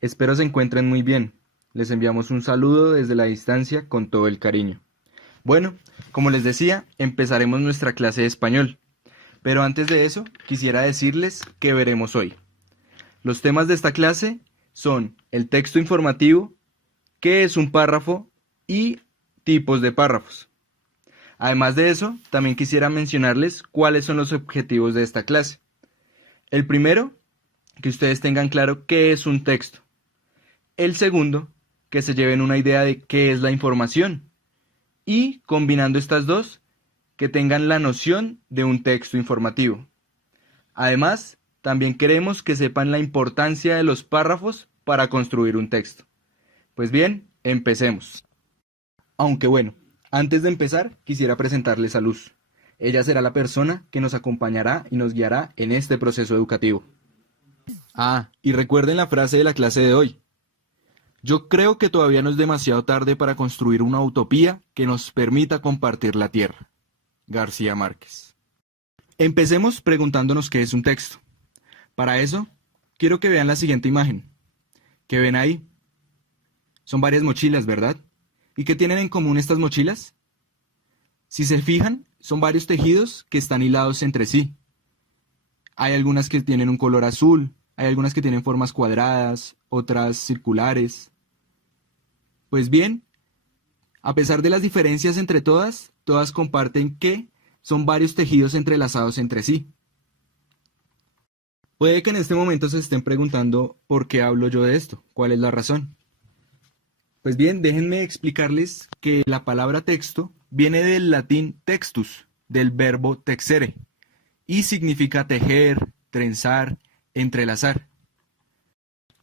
Espero se encuentren muy bien. Les enviamos un saludo desde la distancia con todo el cariño. Bueno, como les decía, empezaremos nuestra clase de español. Pero antes de eso, quisiera decirles qué veremos hoy. Los temas de esta clase son el texto informativo, qué es un párrafo y tipos de párrafos. Además de eso, también quisiera mencionarles cuáles son los objetivos de esta clase. El primero, que ustedes tengan claro qué es un texto. El segundo, que se lleven una idea de qué es la información. Y combinando estas dos, que tengan la noción de un texto informativo. Además, también queremos que sepan la importancia de los párrafos para construir un texto. Pues bien, empecemos. Aunque bueno, antes de empezar, quisiera presentarles a Luz. Ella será la persona que nos acompañará y nos guiará en este proceso educativo. Y recuerden la frase de la clase de hoy. Yo creo que todavía no es demasiado tarde para construir una utopía que nos permita compartir la tierra. García Márquez. Empecemos preguntándonos qué es un texto. Para eso, quiero que vean la siguiente imagen. ¿Qué ven ahí? Son varias mochilas, ¿verdad? ¿Y qué tienen en común estas mochilas? Si se fijan, son varios tejidos que están hilados entre sí. Hay algunas que tienen un color azul, hay algunas que tienen formas cuadradas, otras circulares. Pues bien, a pesar de las diferencias entre todas, todas comparten que son varios tejidos entrelazados entre sí. Puede que en este momento se estén preguntando por qué hablo yo de esto, cuál es la razón. Pues bien, déjenme explicarles que la palabra texto viene del latín textus, del verbo texere, y significa tejer, trenzar, entrelazar.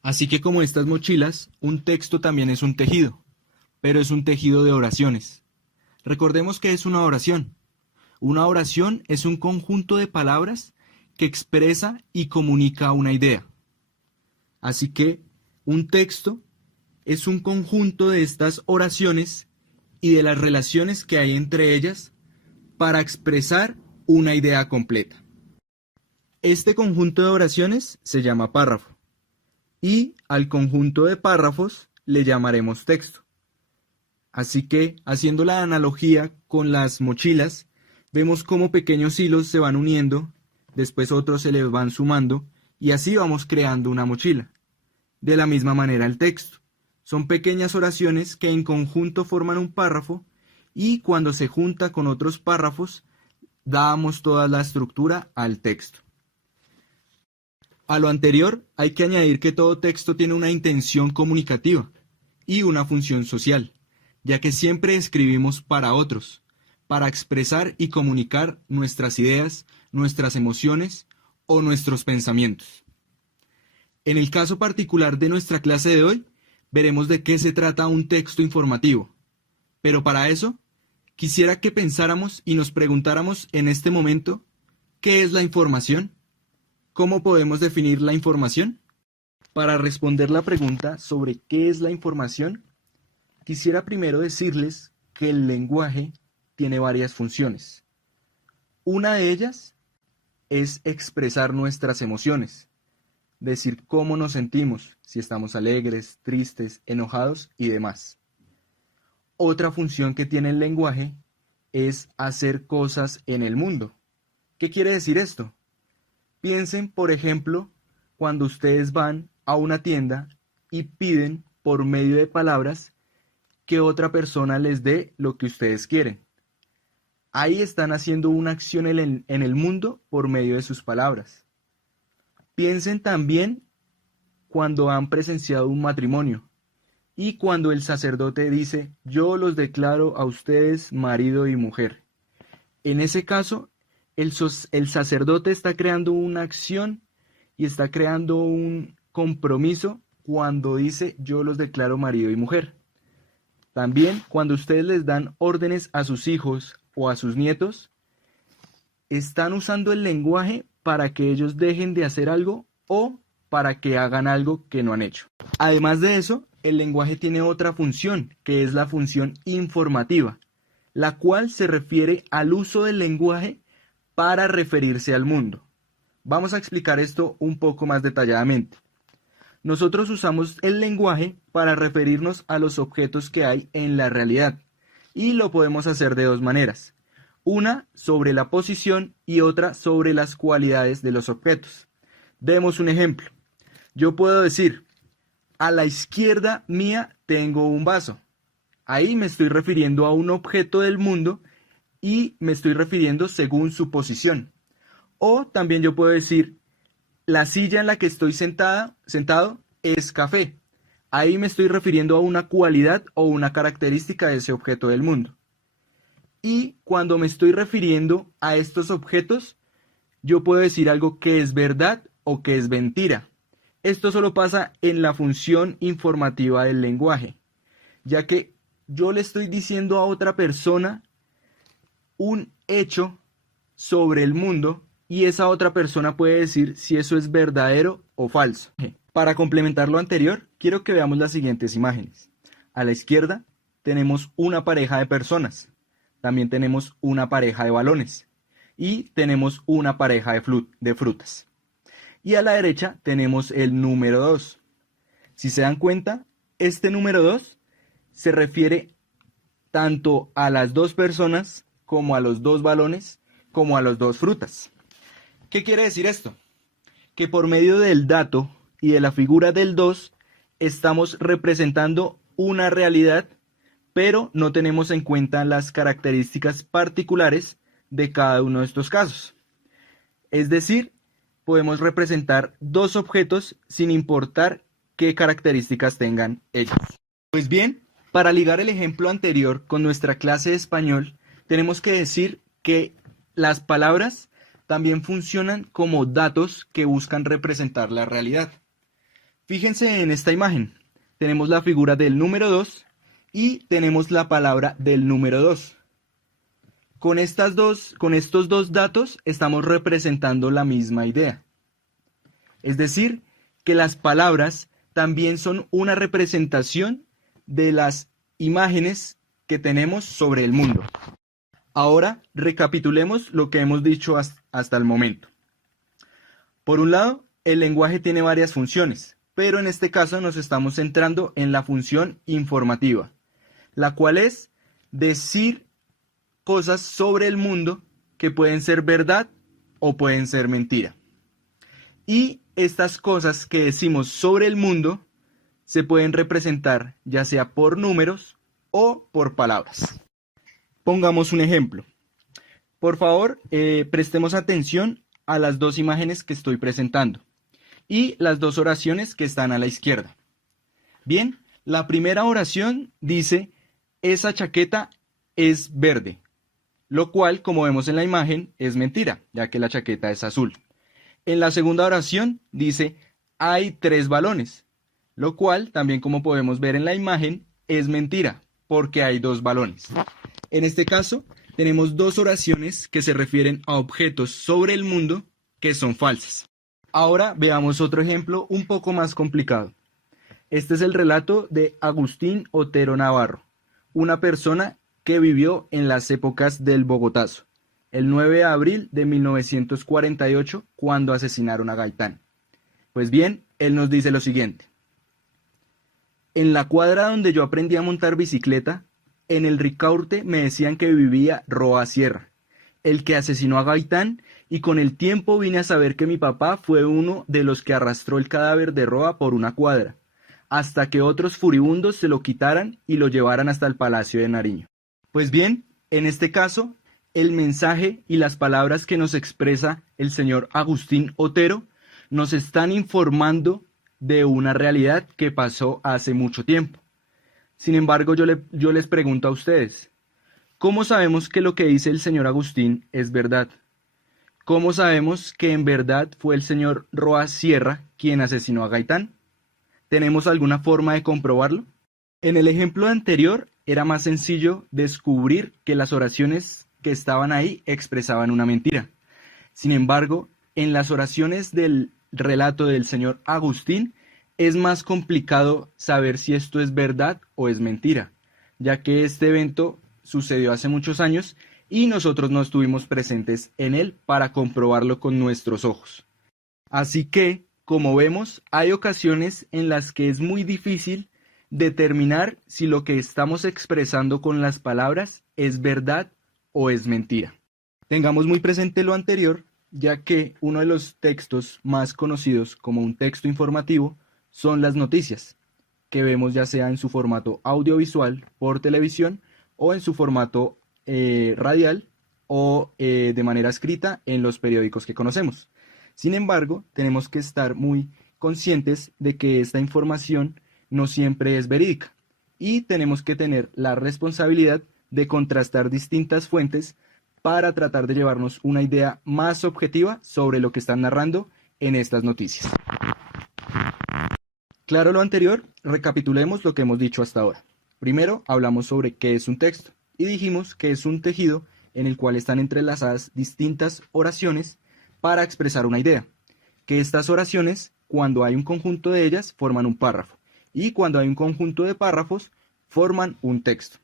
Así que como estas mochilas, un texto también es un tejido, pero es un tejido de oraciones. Recordemos que es una oración. Una oración es un conjunto de palabras que expresa y comunica una idea. Así que un texto es un conjunto de estas oraciones y de las relaciones que hay entre ellas para expresar una idea completa. Este conjunto de oraciones se llama párrafo y al conjunto de párrafos le llamaremos texto. Así que, haciendo la analogía con las mochilas, vemos cómo pequeños hilos se van uniendo, después otros se les van sumando y así vamos creando una mochila. De la misma manera el texto. Son pequeñas oraciones que en conjunto forman un párrafo y cuando se junta con otros párrafos, damos toda la estructura al texto. A lo anterior, hay que añadir que todo texto tiene una intención comunicativa y una función social, ya que siempre escribimos para otros, para expresar y comunicar nuestras ideas, nuestras emociones o nuestros pensamientos. En el caso particular de nuestra clase de hoy, veremos de qué se trata un texto informativo. Pero para eso, quisiera que pensáramos y nos preguntáramos en este momento, ¿qué es la información? ¿Cómo podemos definir la información? Para responder la pregunta sobre qué es la información, quisiera primero decirles que el lenguaje tiene varias funciones. Una de ellas es expresar nuestras emociones, decir cómo nos sentimos, si estamos alegres, tristes, enojados y demás. Otra función que tiene el lenguaje es hacer cosas en el mundo. ¿Qué quiere decir esto? Piensen, por ejemplo, cuando ustedes van a una tienda y piden por medio de palabras que otra persona les dé lo que ustedes quieren. Ahí están haciendo una acción en el mundo por medio de sus palabras. Piensen también cuando han presenciado un matrimonio y cuando el sacerdote dice, yo los declaro a ustedes marido y mujer. En ese caso, el sacerdote está creando una acción y está creando un compromiso cuando dice, yo los declaro marido y mujer. También cuando ustedes les dan órdenes a sus hijos o a sus nietos, están usando el lenguaje para que ellos dejen de hacer algo o para que hagan algo que no han hecho. Además de eso, el lenguaje tiene otra función, que es la función informativa, la cual se refiere al uso del lenguaje para referirse al mundo. Vamos a explicar esto un poco más detalladamente. Nosotros usamos el lenguaje para referirnos a los objetos que hay en la realidad, y lo podemos hacer de dos maneras. Una sobre la posición y otra sobre las cualidades de los objetos. Demos un ejemplo. Yo puedo decir, a la izquierda mía tengo un vaso. Ahí me estoy refiriendo a un objeto del mundo y me estoy refiriendo según su posición. O también yo puedo decir, la silla en la que estoy sentado es café. Ahí me estoy refiriendo a una cualidad o una característica de ese objeto del mundo. Y cuando me estoy refiriendo a estos objetos, yo puedo decir algo que es verdad o que es mentira. Esto solo pasa en la función informativa del lenguaje, ya que yo le estoy diciendo a otra persona un hecho sobre el mundo y esa otra persona puede decir si eso es verdadero o falso. Para complementar lo anterior, quiero que veamos las siguientes imágenes. A la izquierda tenemos una pareja de personas, también tenemos una pareja de balones y tenemos una pareja de frutas. Y a la derecha tenemos el número 2. Si se dan cuenta, este número 2 se refiere tanto a las dos personas como a los dos balones como a las dos frutas. ¿Qué quiere decir esto? Que por medio del dato y de la figura del 2 estamos representando una realidad, pero no tenemos en cuenta las características particulares de cada uno de estos casos. Es decir, podemos representar dos objetos sin importar qué características tengan ellos. Pues bien, para ligar el ejemplo anterior con nuestra clase de español, tenemos que decir que las palabras también funcionan como datos que buscan representar la realidad. Fíjense en esta imagen. Tenemos la figura del número 2 y tenemos la palabra del número 2. Con estos dos datos estamos representando la misma idea. Es decir, que las palabras también son una representación de las imágenes que tenemos sobre el mundo. Ahora recapitulemos lo que hemos dicho hasta el momento. Por un lado, el lenguaje tiene varias funciones, pero en este caso nos estamos centrando en la función informativa, la cual es decir cosas sobre el mundo que pueden ser verdad o pueden ser mentira. Y estas cosas que decimos sobre el mundo se pueden representar ya sea por números o por palabras. Pongamos un ejemplo. Por favor, prestemos atención a las dos imágenes que estoy presentando y las dos oraciones que están a la izquierda. Bien, la primera oración dice, esa chaqueta es verde, lo cual, como vemos en la imagen, es mentira, ya que la chaqueta es azul. En la segunda oración dice, hay 3 balones, lo cual, también como podemos ver en la imagen, es mentira, porque hay 2 balones. En este caso, tenemos dos oraciones que se refieren a objetos sobre el mundo que son falsas. Ahora veamos otro ejemplo un poco más complicado. Este es el relato de Agustín Otero Navarro, una persona que vivió en las épocas del Bogotazo, el 9 de abril de 1948, cuando asesinaron a Gaitán. Pues bien, él nos dice lo siguiente. En la cuadra donde yo aprendí a montar bicicleta, en el Ricaurte me decían que vivía Roa Sierra, el que asesinó a Gaitán, y con el tiempo vine a saber que mi papá fue uno de los que arrastró el cadáver de Roa por una cuadra, hasta que otros furibundos se lo quitaran y lo llevaran hasta el Palacio de Nariño. Pues bien, en este caso, el mensaje y las palabras que nos expresa el señor Agustín Otero nos están informando de una realidad que pasó hace mucho tiempo. Sin embargo, yo les pregunto a ustedes, ¿cómo sabemos que lo que dice el señor Agustín es verdad? ¿Cómo sabemos que en verdad fue el señor Roa Sierra quien asesinó a Gaitán? ¿Tenemos alguna forma de comprobarlo? En el ejemplo anterior era más sencillo descubrir que las oraciones que estaban ahí expresaban una mentira. Sin embargo, en las oraciones del relato del señor Agustín es más complicado saber si esto es verdad o es mentira, ya que este evento sucedió hace muchos años y nosotros no estuvimos presentes en él para comprobarlo con nuestros ojos. Así que como vemos, hay ocasiones en las que es muy difícil determinar si lo que estamos expresando con las palabras es verdad o es mentira. Tengamos muy presente lo anterior, ya que uno de los textos más conocidos como un texto informativo son las noticias, que vemos ya sea en su formato audiovisual por televisión o en su formato radial o de manera escrita en los periódicos que conocemos. Sin embargo, tenemos que estar muy conscientes de que esta información no siempre es verídica y tenemos que tener la responsabilidad de contrastar distintas fuentes para tratar de llevarnos una idea más objetiva sobre lo que están narrando en estas noticias. Claro lo anterior, recapitulemos lo que hemos dicho hasta ahora. Primero hablamos sobre qué es un texto y dijimos que es un tejido en el cual están entrelazadas distintas oraciones para expresar una idea, que estas oraciones, cuando hay un conjunto de ellas, forman un párrafo, y cuando hay un conjunto de párrafos, forman un texto.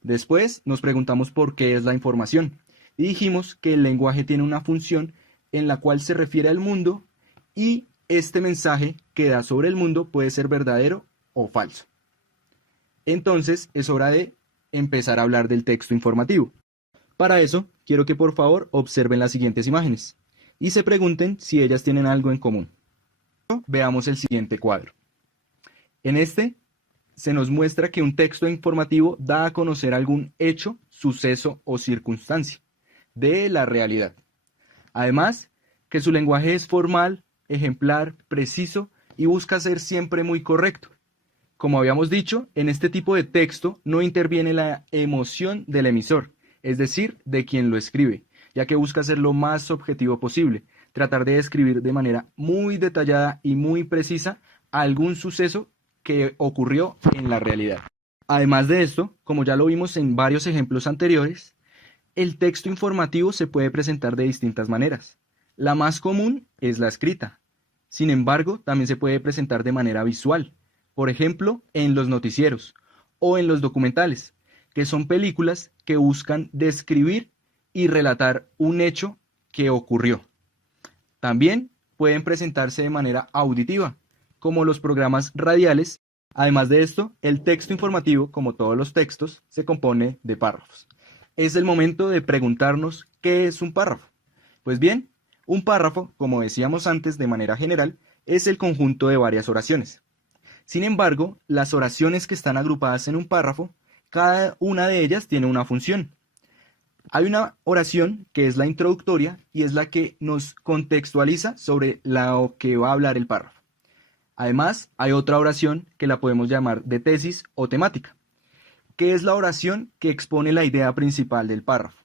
Después nos preguntamos por qué es la información, y dijimos que el lenguaje tiene una función en la cual se refiere al mundo, y este mensaje que da sobre el mundo puede ser verdadero o falso. Entonces es hora de empezar a hablar del texto informativo. Para eso, quiero que por favor observen las siguientes imágenes y se pregunten si ellas tienen algo en común. Veamos el siguiente cuadro. En este se nos muestra que un texto informativo da a conocer algún hecho, suceso o circunstancia de la realidad. Además, que su lenguaje es formal, ejemplar, preciso y busca ser siempre muy correcto. Como habíamos dicho, en este tipo de texto no interviene la emoción del emisor, es decir, de quien lo escribe, ya que busca ser lo más objetivo posible, tratar de describir de manera muy detallada y muy precisa algún suceso que ocurrió en la realidad. Además de esto, como ya lo vimos en varios ejemplos anteriores, el texto informativo se puede presentar de distintas maneras. La más común es la escrita. Sin embargo, también se puede presentar de manera visual, por ejemplo, en los noticieros o en los documentales, que son películas que buscan describir y relatar un hecho que ocurrió. También pueden presentarse de manera auditiva, como los programas radiales. Además de esto, el texto informativo, como todos los textos, se compone de párrafos. Es el momento de preguntarnos qué es un párrafo. Pues bien, un párrafo, como decíamos antes de manera general, es el conjunto de varias oraciones. Sin embargo, las oraciones que están agrupadas en un párrafo, cada una de ellas tiene una función. Hay una oración que es la introductoria y es la que nos contextualiza sobre lo que va a hablar el párrafo. Además, hay otra oración que la podemos llamar de tesis o temática, que es la oración que expone la idea principal del párrafo.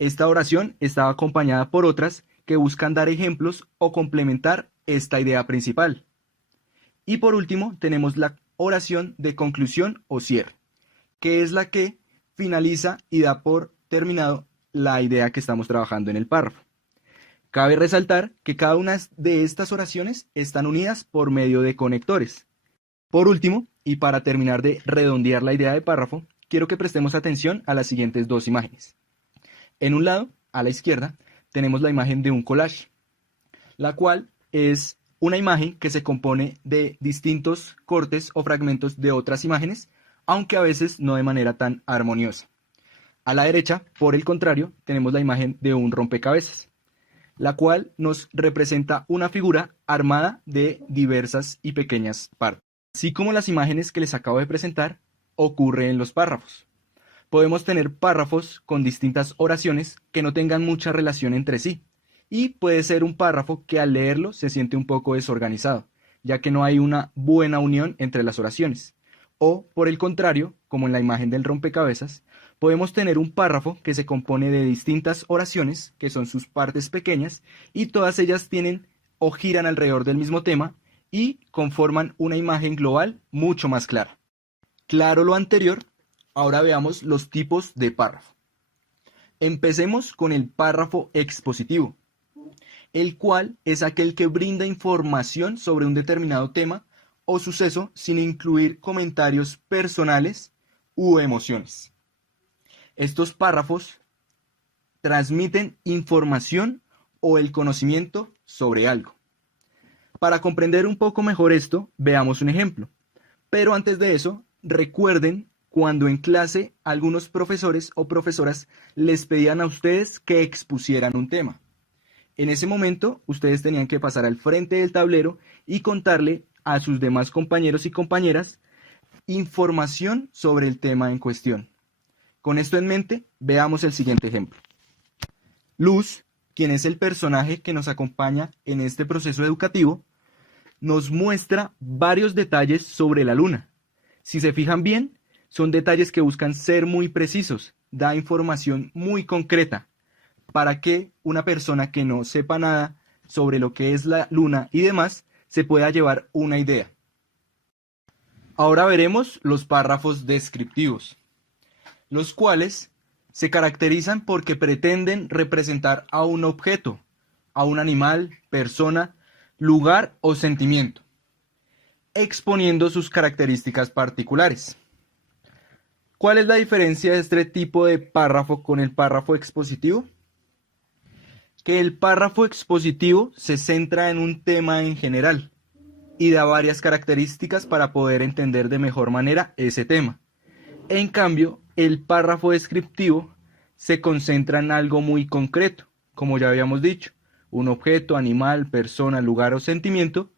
Esta oración está acompañada por otras que buscan dar ejemplos o complementar esta idea principal. Y por último, tenemos la oración de conclusión o cierre, que es la que finaliza y da por terminado la idea que estamos trabajando en el párrafo. Cabe resaltar que cada una de estas oraciones están unidas por medio de conectores. Por último, y para terminar de redondear la idea de párrafo, quiero que prestemos atención a las siguientes dos imágenes. En un lado, a la izquierda, tenemos la imagen de un collage, la cual es una imagen que se compone de distintos cortes o fragmentos de otras imágenes, aunque a veces no de manera tan armoniosa. A la derecha, por el contrario, tenemos la imagen de un rompecabezas, la cual nos representa una figura armada de diversas y pequeñas partes. Así como las imágenes que les acabo de presentar, ocurre en los párrafos. Podemos tener párrafos con distintas oraciones que no tengan mucha relación entre sí, y puede ser un párrafo que al leerlo se siente un poco desorganizado, ya que no hay una buena unión entre las oraciones. O, por el contrario, como en la imagen del rompecabezas, podemos tener un párrafo que se compone de distintas oraciones, que son sus partes pequeñas, y todas ellas tienen o giran alrededor del mismo tema y conforman una imagen global mucho más clara. Claro lo anterior, ahora veamos los tipos de párrafo. Empecemos con el párrafo expositivo, el cual es aquel que brinda información sobre un determinado tema o suceso sin incluir comentarios personales u emociones. Estos párrafos transmiten información o el conocimiento sobre algo. Para comprender un poco mejor esto, veamos un ejemplo. Pero antes de eso, recuerden cuando en clase algunos profesores o profesoras les pedían a ustedes que expusieran un tema. En ese momento, ustedes tenían que pasar al frente del tablero y contarle a sus demás compañeros y compañeras información sobre el tema en cuestión. Con esto en mente, veamos el siguiente ejemplo. Luz, quien es el personaje que nos acompaña en este proceso educativo, nos muestra varios detalles sobre la luna. Si se fijan bien, son detalles que buscan ser muy precisos, da información muy concreta, para que una persona que no sepa nada sobre lo que es la luna y demás, se pueda llevar una idea. Ahora veremos los párrafos descriptivos, los cuales se caracterizan porque pretenden representar a un objeto, a un animal, persona, lugar o sentimiento, exponiendo sus características particulares. ¿Cuál es la diferencia de este tipo de párrafo con el párrafo expositivo? Que el párrafo expositivo se centra en un tema en general y da varias características para poder entender de mejor manera ese tema. En cambio, el párrafo descriptivo se concentra en algo muy concreto, como ya habíamos dicho, un objeto, animal, persona, lugar o sentimiento,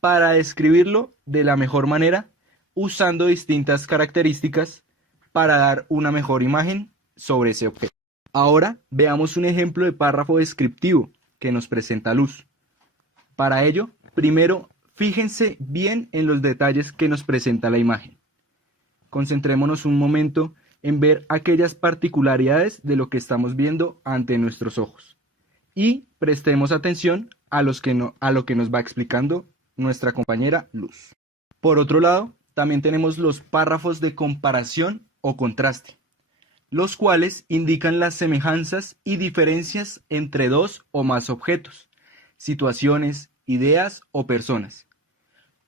para describirlo de la mejor manera, usando distintas características para dar una mejor imagen sobre ese objeto. Ahora veamos un ejemplo de párrafo descriptivo que nos presenta Luz. Para ello, primero, fíjense bien en los detalles que nos presenta la imagen. Concentrémonos un momento en ver aquellas particularidades de lo que estamos viendo ante nuestros ojos. Y prestemos atención a lo que nos va explicando nuestra compañera Luz. Por otro lado, también tenemos los párrafos de comparación o contraste, los cuales indican las semejanzas y diferencias entre dos o más objetos, situaciones, ideas o personas,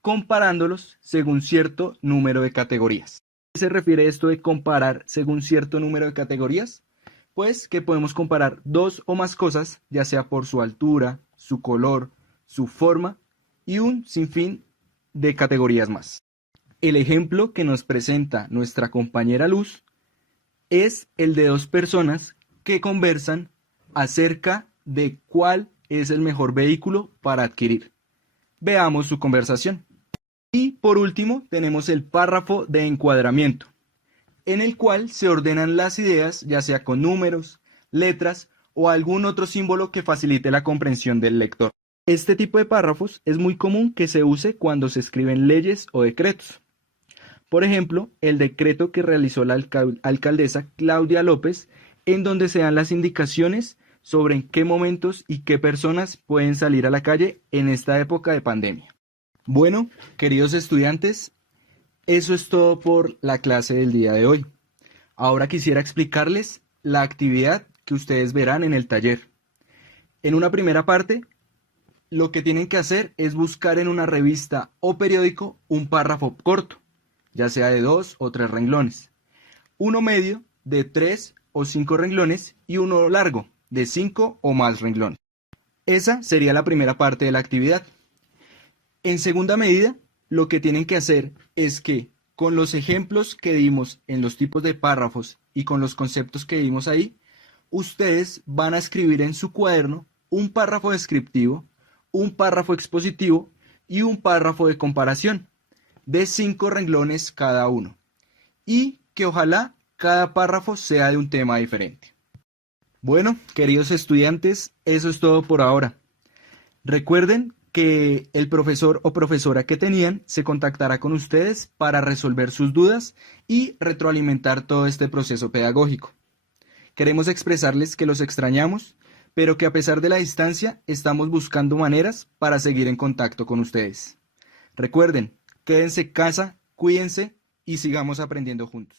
comparándolos según cierto número de categorías. ¿A qué se refiere esto de comparar según cierto número de categorías? Pues que podemos comparar dos o más cosas, ya sea por su altura, su color, su forma y un sinfín de categorías más. El ejemplo que nos presenta nuestra compañera Luz es el de dos personas que conversan acerca de cuál es el mejor vehículo para adquirir. Veamos su conversación. Y por último tenemos el párrafo de encuadramiento, en el cual se ordenan las ideas ya sea con números, letras o algún otro símbolo que facilite la comprensión del lector. Este tipo de párrafos es muy común que se use cuando se escriben leyes o decretos. Por ejemplo, el decreto que realizó la alcaldesa Claudia López, en donde se dan las indicaciones sobre en qué momentos y qué personas pueden salir a la calle en esta época de pandemia. Bueno, queridos estudiantes, eso es todo por la clase del día de hoy. Ahora quisiera explicarles la actividad que ustedes verán en el taller. En una primera parte, lo que tienen que hacer es buscar en una revista o periódico un párrafo corto, ya sea de 2 o 3 renglones, uno medio de 3 o 5 renglones y uno largo de 5 o más renglones. Esa sería la primera parte de la actividad. En segunda medida, lo que tienen que hacer es que con los ejemplos que dimos en los tipos de párrafos y con los conceptos que dimos ahí, ustedes van a escribir en su cuaderno un párrafo descriptivo, un párrafo expositivo y un párrafo de comparación de 5 renglones cada uno, y que ojalá cada párrafo sea de un tema diferente. Bueno, queridos estudiantes, eso es todo por ahora. Recuerden que el profesor o profesora que tenían se contactará con ustedes para resolver sus dudas y retroalimentar todo este proceso pedagógico. Queremos expresarles que los extrañamos, pero que a pesar de la distancia estamos buscando maneras para seguir en contacto con ustedes. Recuerden, quédense en casa, cuídense y sigamos aprendiendo juntos.